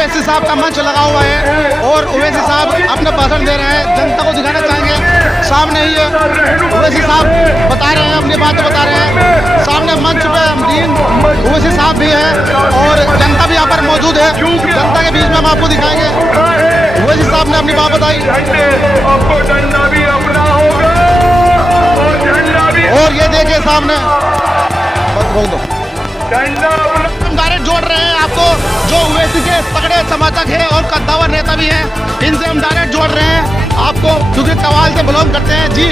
ओवैसी साहब का मंच लगा हुआ है और ओवैसी साहब अपना भाषण दे रहे हैं, जनता को दिखाना चाहेंगे। सामने ही ओवैसी साहब बता रहे हैं, अपनी बातें बता रहे हैं। सामने मंच पे डीन ओवैसी साहब भी है और जनता भी यहाँ पर मौजूद है। जनता के बीच में हम आपको दिखाएंगे। ओवैसी साहब ने अपनी बात बताई और ये देखिए सामने हम डायरेक्ट जोड़ रहे हैं आपको, जो ओवैसी के तगड़े समर्थक हैं और कद्दावर नेता भी हैं, इनसे हम डायरेक्ट जोड़ रहे हैं आपको, क्योंकि कवाल से बिलोंग करते हैं। जी,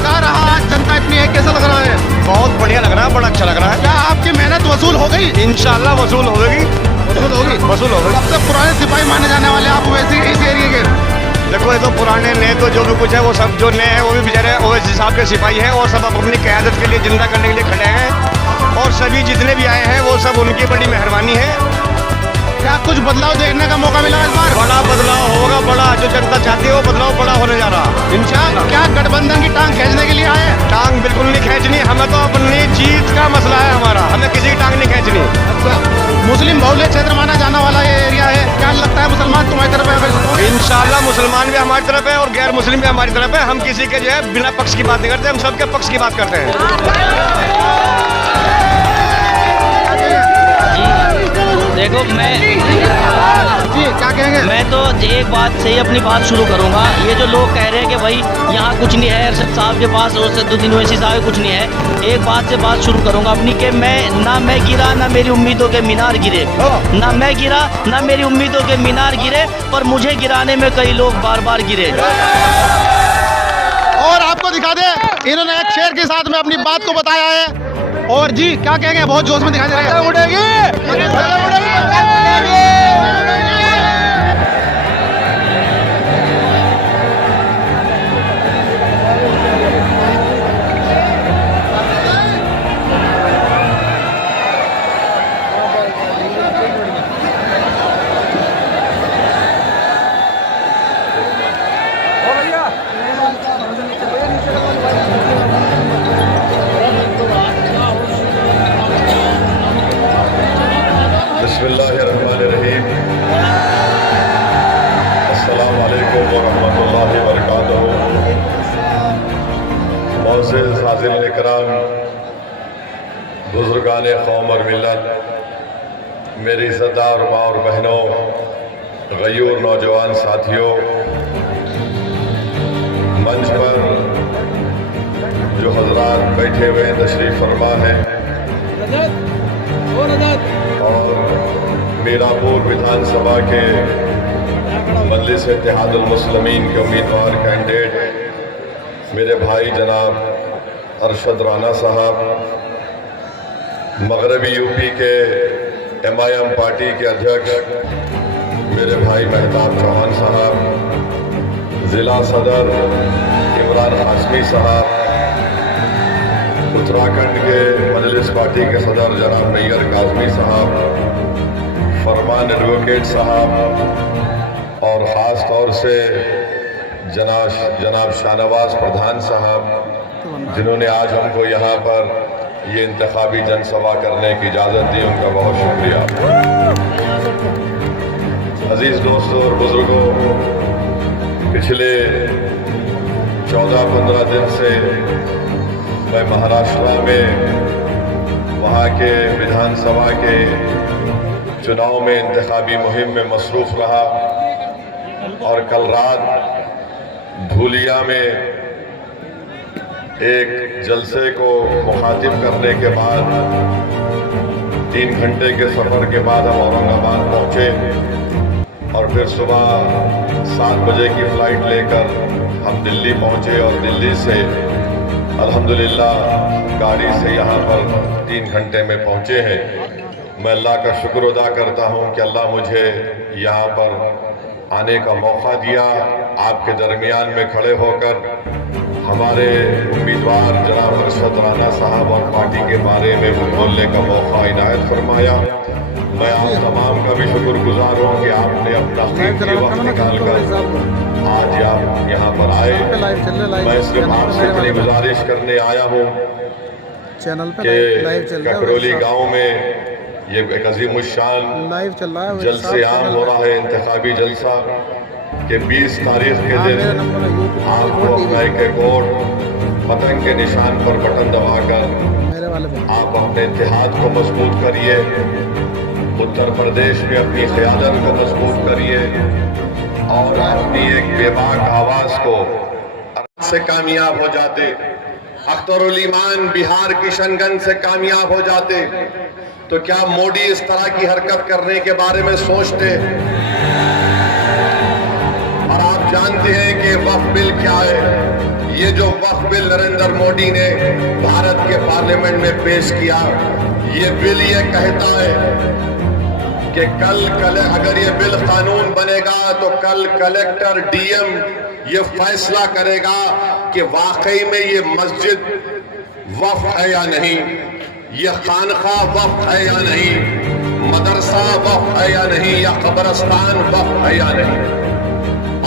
क्या रहा जनता इतनी है, कैसा लग रहा है? बहुत बढ़िया लग रहा है, बड़ा अच्छा लग रहा है। क्या आपकी मेहनत वसूल हो गई? इंशाल्लाह वसूल होगी, वसूल होगी, वसूल होगी। सबसे पुराने सिपाही माने जाने वाले आप ओवैसी इस एरिया के। देखो ये तो पुराने नए तो जो भी कुछ है वो सब जो नए हैं वो भी बेचारे ओवैसी साहब के सिपाही हैं और सब अपनी क़यादत के लिए जिंदा करने के लिए खड़े हैं और सभी जितने भी आए हैं वो सब उनकी बड़ी मेहरबानी है। क्या कुछ बदलाव देखने का मौका मिला इस बार? बड़ा बदलाव होगा, बड़ा जो जनता चाहती है वो बदलाव बड़ा होने जा रहा। इंशाअल्लाह। क्या गठबंधन की टांग खींचने के लिए आए? टांग बिल्कुल नहीं खींचनी, हमें तो अपनी जीत का मसला है हमारा, हमें किसी की टांग नहीं खींचनी। अच्छा, मुस्लिम बहुल्य क्षेत्र माना जाने वाला ये एरिया है, क्या लगता है मुसलमान तुम्हारी तरफ है? इंशाल्लाह मुसलमान भी हमारी तरफ है और गैर मुस्लिम भी हमारी तरफ है। हम किसी के जो है बिना पक्ष की बात नहीं करते, हम सबके पक्ष की बात करते हैं। देखो जी क्या कहेंगे? मैं तो एक बात से ही अपनी बात शुरू करूंगा। ये जो लोग कह रहे हैं कि भाई यहाँ कुछ नहीं है, अरशद साहब के पास और सद्दुद्दीन ओवैसी साहब कुछ नहीं है, एक बात से बात शुरू करूंगा अपनी कि मैं गिरा ना मेरी उम्मीदों के मीनार गिरे, ना मैं गिरा ना मेरी उम्मीदों के मीनार गिरे, पर मुझे गिराने में कई लोग बार बार गिरे। और आपको दिखा दे, इन्होंने एक शेर के साथ में अपनी बात को बताया है। और जी क्या कहेंगे? बहुत जोश में दिखाई दे रहा है। उड़ेगी बिस्मिल्लाहिर्रहमानिर्रहीम। अस्सलामु अलैकुम वरहमतुल्लाहि वबरकातुहू। मुअज़्ज़िज़ हाज़िरीन इकराम, बुज़ुर्गान कौम और मिल्लत, मेरी इज़्ज़तदार माँ और बहनों, गयूर नौजवान साथियों, मंच पर जो हज़रात बैठे हुए तशरीफ़ फरमा हैं और मीरापुर विधानसभा के मजलिस इत्तेहादुल मुस्लिमीन के उम्मीदवार कैंडिडेट मेरे भाई जनाब अरशद राना साहब, मगरबी यूपी के MIM पार्टी के अध्यक्ष मेरे भाई मेहताब चौहान साहब, ज़िला सदर इमरान हाशमी साहब, उत्तराखंड के मजलिस पार्टी के सदर जनाब नैयर काज़मी साहब, फरमान एडवोकेट साहब और ख़ास तौर से जनाब शाहनवाज प्रधान साहब, जिन्होंने आज हमको यहाँ पर ये इंतखाबी जनसभा करने की इजाज़त दी, उनका बहुत शुक्रिया। अजीज़ दोस्तों और बुज़ुर्गों, पिछले 14-15 दिन से मैं महाराष्ट्र में वहाँ के विधानसभा के चुनाव में इंतखाबी मुहिम में मसरूफ़ रहा और कल रात धूलिया में एक जलसे को मुखातिब करने के बाद 3 घंटे के सफ़र के बाद हम औरंगाबाद पहुँचे और फिर सुबह 7 बजे की फ़्लाइट लेकर हम दिल्ली पहुँचे और दिल्ली से अल्हम्दुलिल्लाह गाड़ी से यहाँ पर 3 घंटे में पहुँचे हैं। मैं अल्लाह का शुक्र अदा करता हूँ कि अल्लाह मुझे यहाँ पर आने का मौका दिया, आपके दरमियान में खड़े होकर हमारे उम्मीदवार जनाब अरशद राना साहब और पार्टी के बारे में बोलने का मौका इनायत फरमाया। मैं आप तमाम का भी शुक्रगुजार हूँ कि आपने अपना कीमती वक्त निकाल कर आज आप यहाँ पर आए। मैं सिर्फ आपसे इतनी गुजारिश करने आया हूँ कि ककरोली गांव में ये एक अजीम शान लाइव चल रहा है जलसे आम हो रहा है, इंतखाबी जलसा कि 20 तारीख के दिन आपको अपना एक वोट पतंग के निशान पर बटन दबाकर मेरे वाले आप अपने इत्तेहाद को मजबूत करिए, उत्तर प्रदेश में अपनी क़यादत को मजबूत करिए और अपनी एक बेबाक आवाज को से कामयाब हो जाते। अख्तरुल ईमान बिहार किशनगंज से कामयाब हो जाते तो क्या मोदी इस तरह की हरकत करने के बारे में सोचते? और आप जानते हैं कि वक्फ बिल क्या है? ये जो वक्फ बिल नरेंद्र मोदी ने भारत के पार्लियामेंट में पेश किया, ये बिल ये कहता है कि कल अगर ये बिल कानून बनेगा तो कल कलेक्टर डीएम ये फैसला करेगा कि वाकई में ये मस्जिद वक्फ है या नहीं, ये खानखा वक्फ है या नहीं, मदरसा वक्फ है या नहीं, या कब्रिस्तान वक्फ है या नहीं।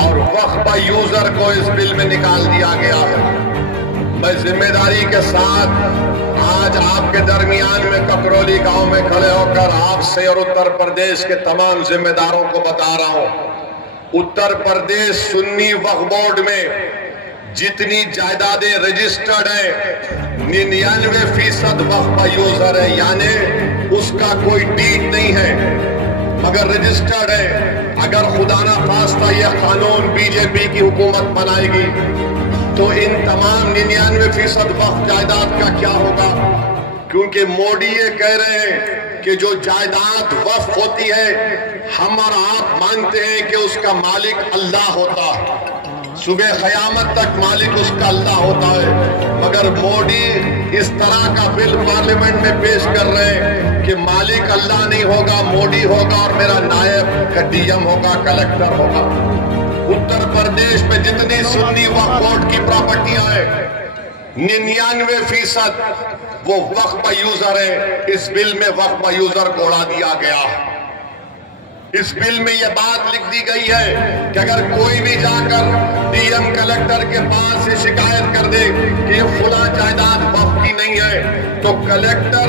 और वक्फ यूजर को इस बिल में निकाल दिया गया है। मैं जिम्मेदारी के साथ आज आपके दरमियान में ककरौली गांव में खड़े होकर आपसे और उत्तर प्रदेश के तमाम जिम्मेदारों को बता रहा हूं, उत्तर प्रदेश सुन्नी वक्फ बोर्ड में जितनी जायदादें रजिस्टर्ड है 99% वक्फ यूजर है, यानी उसका कोई डीड नहीं है मगर रजिस्टर्ड है। अगर खुदा ना खास्ता यह कानून बीजेपी की हुकूमत बनाएगी तो इन तमाम 99% वक्फ जायदाद का क्या होगा? क्योंकि मोदी ये कह रहे हैं कि जो जायदाद वक्फ होती है हम और आप मानते हैं कि उसका मालिक अल्लाह होता है, सुबह क़यामत तक मालिक उसका अल्लाह होता है, मगर मोदी इस तरह का बिल पार्लियामेंट में पेश कर रहे हैं कि मालिक अल्लाह नहीं होगा, मोदी होगा और मेरा नायब का डीएम होगा, कलेक्टर होगा। उत्तर प्रदेश में जितनी सुन्नी वक्फ बोर्ड की प्रॉपर्टियां है 99% वो वक्फ यूजर है। इस बिल में वक्फ यूजर को उड़ा दिया गया। इस बिल में यह बात लिख दी गई है कि अगर कोई भी जाकर डीएम कलेक्टर के पास से शिकायत कर दे कि ये फुला जायदाद वक्फ की नहीं है तो कलेक्टर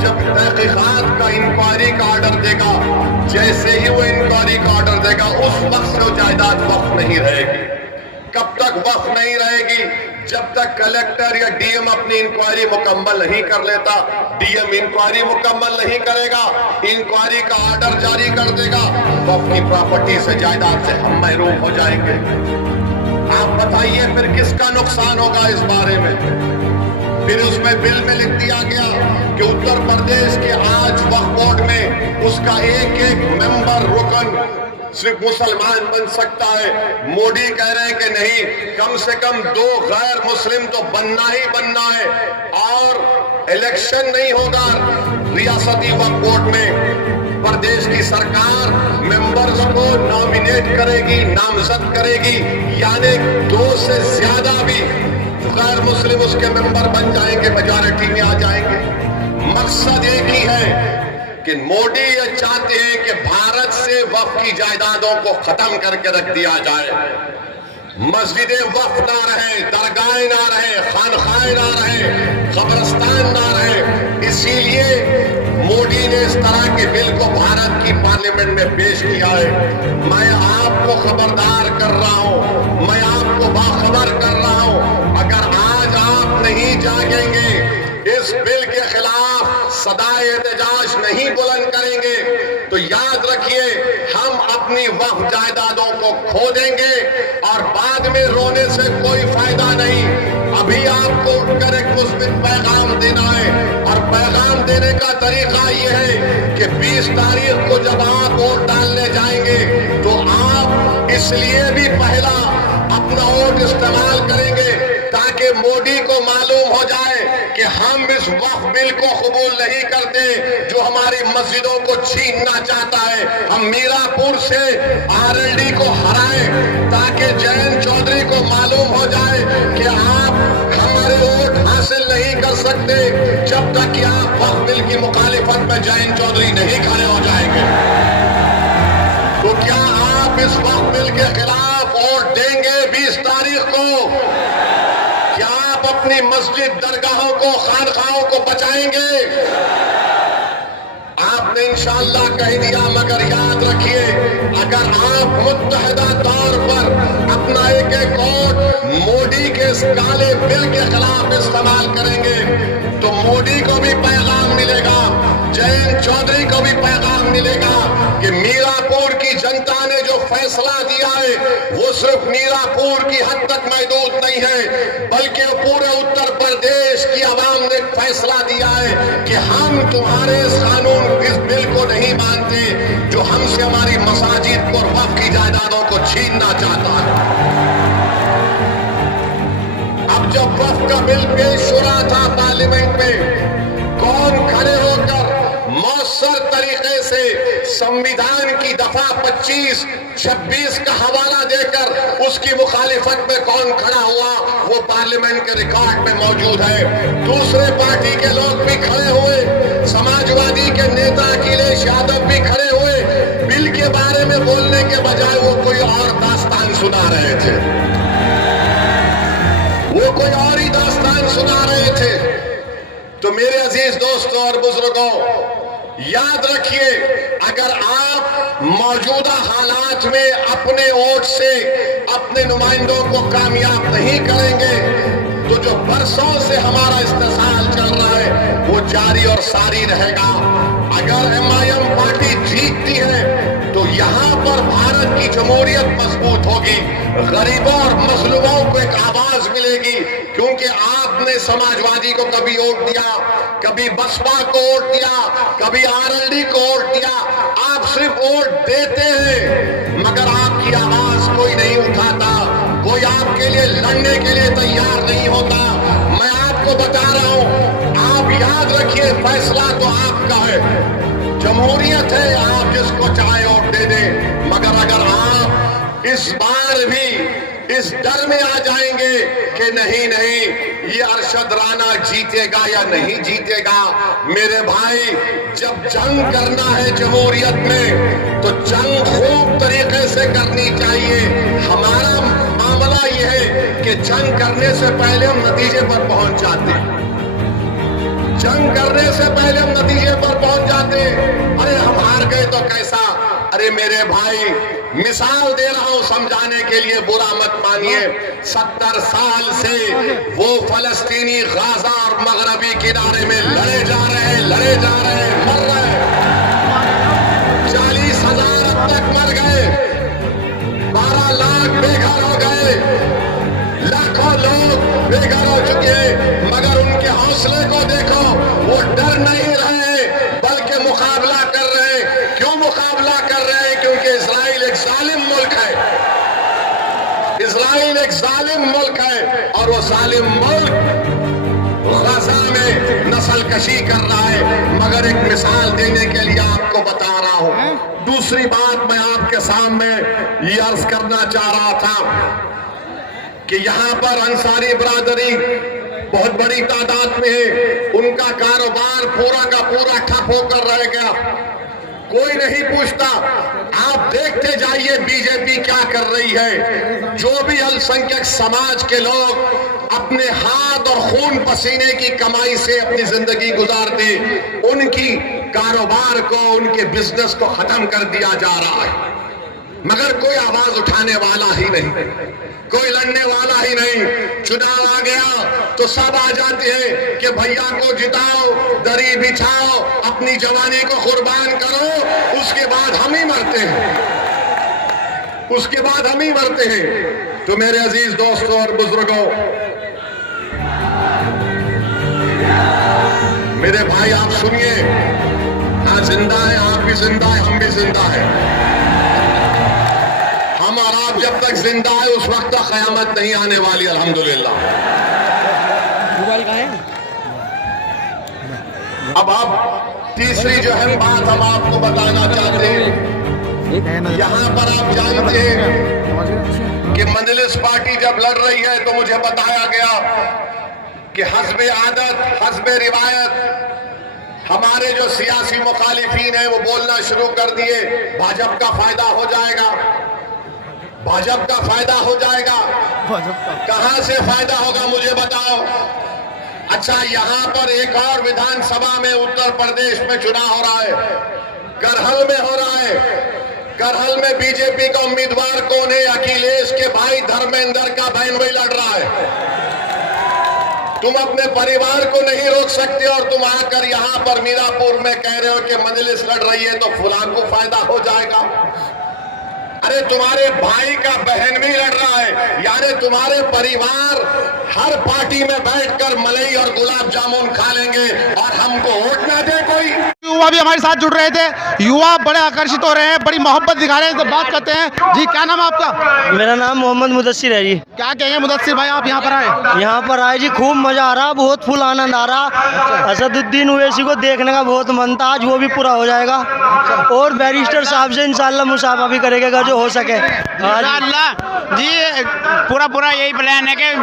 जब तहकीकात का इंक्वायरी का ऑर्डर देगा, जैसे ही वो इंक्वायरी का ऑर्डर देगा उस वक्त से वो जायदाद वक्फ नहीं रहेगी। कब तक वक्फ नहीं रहेगी? जब तक कलेक्टर या डीएम अपनी इंक्वायरी मुकम्मल नहीं कर लेता। डीएम इंक्वायरी मुकम्मल नहीं करेगा, इंक्वायरी का ऑर्डर जारी कर देगा, वक्फ की प्रॉपर्टी से जायदाद से हम महरूम हो जाएंगे। आप बताइए फिर किसका नुकसान होगा इस बारे में? फिर उसमें बिल में लिख दिया गया कि उत्तर प्रदेश के आज वक्फ बोर्ड में उसका एक एक मेंबर रुकन सिर्फ मुसलमान बन सकता है। मोदी कह रहे हैं कि नहीं, कम से कम 2 गैर मुस्लिम तो बनना ही बनना है और इलेक्शन नहीं होगा रियासती वक्फ बोर्ड में। प्रदेश की सरकार मेंबर्स को नॉमिनेट करेगी, नामजद करेगी, यानी 2 से ज्यादा भी गैर मुस्लिम उसके मेंबर बन जाएंगे, मेजॉरिटी में आ जाएंगे। मकसद एक ही है कि मोदी ये चाहते हैं कि भारत से वक्फ की जायदादों को खत्म करके रख दिया जाए। मस्जिदें वक्फ ना रहे, दरगाहें ना रहे, खानखाएं ना रहे, कब्रिस्तान ना रहे। इसीलिए मोदी ने इस तरह के बिल को भारत की पार्लियामेंट में पेश किया है। मैं आपको खबरदार कर रहा हूं, मैं आपको बाखबर कर रहा हूं, अगर आज आप नहीं जागेंगे, इस बिल के खिलाफ सदाए एहतजाज नहीं बुलंद करेंगे तो याद रखिए हम अपनी वक्फ जायदादों को खो देंगे और बाद में रोने से कोई फायदा नहीं। अभी आपको उठकर एक मुस्बित पैगाम देना है और पैगाम देने का तरीका यह है कि 20 तारीख को जब आप वोट डालने जाएंगे तो आप इसलिए भी पहला अपना वोट इस्तेमाल करेंगे ताकि मोदी को मालूम हो जाए कि हम इस वक्फ बिल को कबूल नहीं करते जो हमारी मस्जिदों को छीनना चाहता है। हम मीरापुर से आरएलडी को हराएं ताकि जयंत चौधरी को मालूम हो जाए कि आप हमारे वोट हासिल नहीं कर सकते जब तक कि आप वक्फ बिल की मुखालिफत में जयंत चौधरी नहीं खड़े हो जाएंगे। तो क्या आप इस वक्फ बिल के खिलाफ वोट देंगे 20 तारीख को? क्या आप अपनी मस्जिद, दरगाहों को, खानखाहों को बचाएंगे? आप आपने इंशाअल्लाह कह दिया, मगर याद रखिए अगर आप मुत्तहदा तौर पर अपना एक एक वोट मोदी के इस काले बिल के खिलाफ इस्तेमाल करेंगे तो मोदी को भी पैगाम मिलेगा, जयंत चौधरी को भी पैगाम मिलेगा कि मीरापुर की जनता ने जो फैसला दिया है वो सिर्फ मीरापुर की हद तक महदूद नहीं है, बल्कि पूरे उत्तर प्रदेश की आवाम ने फैसला दिया है कि हम तुम्हारे इस कानून इस बिल को नहीं मानते जो हमसे हमारी मसाजिद को और वक्फ की जायदादों को छीनना चाहता है। अब जब वक्फ का बिल पेश हो रहा था पार्लियामेंट में, कौन खड़े होकर मौसर तरीके से संविधान की दफा 25, 26 का हवाला देकर उसकी मुखालिफत में कौन खड़ा हुआ वो पार्लियामेंट के रिकॉर्ड में मौजूद है। दूसरे पार्टी के लोग भी खड़े हुए, समाजवादी के नेता अखिलेश यादव भी खड़े हुए, बिल के बारे में बोलने के बजाय वो कोई और दास्तान सुना रहे थे, वो कोई और ही दास्तान सुना रहे थे। तो मेरे अजीज दोस्तों और बुजुर्गों, याद रखिए अगर आप मौजूदा हालात में अपने वोट से अपने नुमाइंदों को कामयाब नहीं करेंगे तो जो बरसों से हमारा इस्तेसाल चल रहा है वो जारी और सारी रहेगा। अगर MIM पार्टी जीतती है तो यहाँ पर भारत की जमहूरियत मजबूत होगी, गरीबों और मजलूमों को एक आवाज मिलेगी, क्योंकि आपने समाजवादी को कभी वोट दिया, कभी बसपा को वोट दिया, कभी RLD को वोट दिया। आप सिर्फ वोट देते हैं मगर आपकी आवाज कोई नहीं उठाता, कोई आपके लिए लड़ने के लिए तैयार नहीं होता। मैं आपको बता रहा हूं, आप याद रखिए फैसला तो आपका है, जमहूरियत है, आप जिसको चाहे वोट दे दें, मगर अगर आप इस बार भी इस डर में आ जाएंगे कि नहीं नहीं ये अरशद राना जीतेगा या नहीं जीतेगा, मेरे भाई जब जंग करना है जमहूरियत में तो जंग खूब तरीके से करनी चाहिए। हमारा मामला यह है कि जंग करने से पहले हम नतीजे पर पहुंच जाते हैं, जंग करने से पहले हम नतीजे पर पहुंच जाते हैं। अरे हम हार गए तो कैसा, अरे मेरे भाई मिसाल दे रहा हूं समझाने के लिए, बुरा मत मानिए। 70 साल से वो फलस्तीनी गाजा और मगरबी किनारे में लड़े जा रहे हैं, मर रहे हैं। 40,000 अब तक मर गए, 12 लाख बेघर हो गए, लाखों लोग बेघर हो चुके, मगर उनके हौसले को देखो, वो डर नहीं रहे बल्कि मुकाबला कर रहे हैं। क्यों मुकाबला कर रहे हैं? क्योंकि इजराइल एक जालिम मुल्क है, इजराइल एक जालिम मुल्क है और वो जालिम मुल्क गाजा में नस्ल कशी कर रहा है। मगर एक मिसाल देने के लिए आपको बता रहा हूं। दूसरी बात मैं आपके सामने ये अर्ज करना चाह रहा था कि यहां पर अंसारी बरादरी बहुत बड़ी तादाद में है, उनका कारोबार पूरा का पूरा ठप होकर रह गया, कोई नहीं पूछता। आप देखते जाइए बीजेपी क्या कर रही है। जो भी अल्पसंख्यक समाज के लोग अपने हाथ और खून पसीने की कमाई से अपनी जिंदगी गुजारते, उनकी कारोबार को, उनके बिजनेस को खत्म कर दिया जा रहा है, मगर कोई आवाज उठाने वाला ही नहीं, कोई लड़ने वाला ही नहीं। चुनाव आ गया तो सब आ जाते हैं कि भैया को जिताओ, दरी बिछाओ, अपनी जवानी को कुर्बान करो, उसके बाद हम ही मरते हैं, उसके बाद हम ही मरते हैं। तो मेरे अजीज दोस्तों और बुजुर्गों, मेरे भाई आप सुनिए, हाँ जिंदा है, आप भी जिंदा है, हम भी जिंदा है। हम और आप जब तक जिंदा है उस वक्त तक क़यामत नहीं आने वाली, अल्हम्दुलिल्लाह। अब आप तीसरी जो है बात हम आपको बताना चाहते हैं, यहां पर आप जानते हैं कि मजलिस पार्टी जब लड़ रही है तो मुझे बताया गया कि हस्बे आदत, हस्बे रिवायत हमारे जो सियासी मुखालिफिन है वो बोलना शुरू कर दिए, भाजपा का फायदा हो जाएगा, भाजपा का फायदा हो जाएगा। कहां से फायदा होगा मुझे बताओ। अच्छा, यहां पर एक और विधानसभा में उत्तर प्रदेश में चुनाव हो रहा है, करहल में हो रहा है। करहल में बीजेपी का उम्मीदवार कौन है? अखिलेश के भाई धर्मेंद्र का बहन वही लड़ रहा है। तुम अपने परिवार को नहीं रोक सकते और तुम आकर यहां पर मीरापुर में कह रहे हो कि मजलिस लड़ रही है तो फुलां को फायदा हो जाएगा। अरे तुम्हारे भाई का बहन भी लड़ रहा है, यानी तुम्हारे परिवार हर पार्टी में बैठकर मलाई और गुलाब जामुन खा लेंगे और हमको वोट ना दे कोई। युवा भी हमारे साथ जुड़ रहे थे, युवा बड़े आकर्षित हो रहे हैं, बड़ी मोहब्बत दिखा रहे हैं, तो बात करते हैं। जी क्या नाम है आपका? मेरा नाम मोहम्मद मुदस्सिर है जी। क्या कहेंगे मुदस्सिर भाई, आप यहाँ पर आए? यहाँ पर आए जी, खूब मजा आ रहा, बहुत फुल आनंद आ रहा। असदुद्दीन ओवैसी को देखने का बहुत मन था, आज वो भी पूरा हो जाएगा और बैरिस्टर साहब से इंशाल्लाह मुसाफा भी करेगा जो हो सके। इंशाल्लाह जी पूरा यही प्लान है कि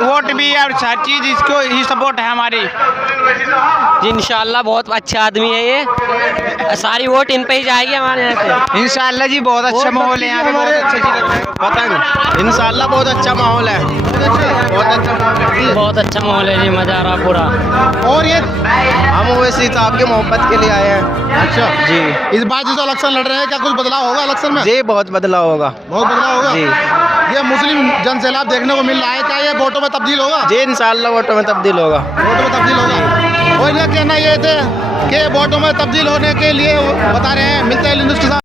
वोट भी और हर चीज़ इसको ही सपोर्ट है हमारी जी। इंशाल्लाह बहुत अच्छा आदमी है ये, सारी वोट इन पे ही जाएगी हमारे यहाँ से। इंशाल्लाह जी बहुत अच्छा माहौल है यहाँ पे, बहुत अच्छी चीज़ है। पता नहीं, इंशाल्लाह बहुत अच्छा माहौल है, बहुत अच्छा माहौल है जी, मज़ा आ रहा पूरा। और ये हम ओवैसी साहब के मोहब्बत के लिए आए हैं। अच्छा जी इस बार जो इलेक्शन लड़ रहे हैं, क्या कुछ बदलाव होगा इलेक्शन में? जी बहुत बदलाव होगा। बहुत बदलाव होगा जी। ये मुस्लिम जन सैलाब देखने को मिल रहा है, क्या ये वोटों में तब्दील होगा? जी इंशाल्लाह वोटों में तब्दील होगा। वोटों में तब्दील होगा। और ये कहना ये थे कि वोटों में तब्दील होने के लिए बता रहे हैं, मिलते हैं न्यूज़ के साथ।